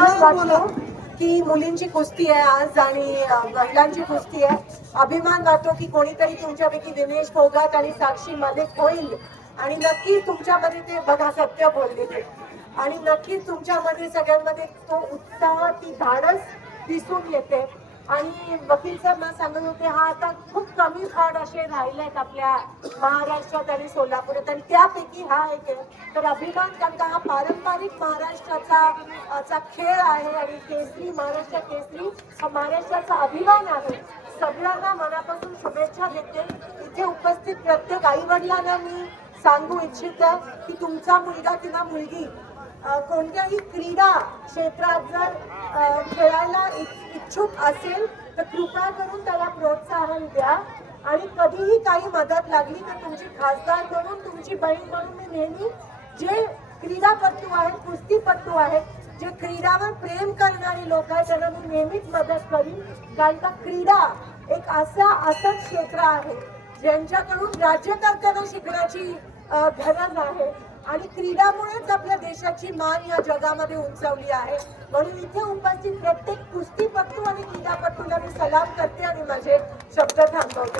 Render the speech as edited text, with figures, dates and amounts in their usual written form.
अभिमान वाटतो की मुलींची कुस्ती आहे आज आणि महिलांची कुस्ती आहे. अभिमान वाटतो की कोणीतरी तुमच्यापैकी दिनेश फोगाट आणि साक्षी मलिक होईल आणि नक्कीच तुमच्यामध्ये ते बघा सत्य बोलले ते आणि नक्कीच तुमच्यामध्ये सगळ्यांमध्ये तो उत्साह ती धाडस दिसून येते. आणि वकील साहेब मला सांगत होते हा आता खूप कमी फाड असे राहिले आहेत आपल्या महाराष्ट्रात आणि सोलापुरात आणि त्यापैकी हा एक आहे. तर अभिमान कारण का हा पारंपरिक महाराष्ट्राचा खेळ आहे आणि केसरी महाराष्ट्र केसरी हा महाराष्ट्राचा अभिमान आहे. सगळ्यांना मनापासून शुभेच्छा देते. इथे उपस्थित प्रत्येक आई वडिलांना मी सांगू इच्छिते की तुमचा मुलगा किंवा मुलगी कोणत्याही क्रीडा क्षेत्रात जर खेळायला इच्छुक असेल तर कृपा करून त्याला प्रोत्साहन द्या आणि कधीही काही मदत लागली तर तुमची खासदार म्हणून तुमची बहीण म्हणून मी नेहमी जे क्रीडापटू आहेत कुस्तीपटू आहेत जे क्रीडावर प्रेम करणारे लोक आहेत त्यांना मी नेहमीच मदत करीन. कारण का क्रीडा एक असं क्षेत्र आहे ज्यांच्याकडून राज्यकर्त्यांना शिकण्याची गरज आहे आणि क्रीडामुळेच आपल्या देशाची मान या जगामध्ये उंचावली आहे. म्हणून इथे उपस्थित प्रत्येक कुस्तीपटू आणि क्रीडापटूला मी सलाम करते आणि माझे शब्द थांबवते.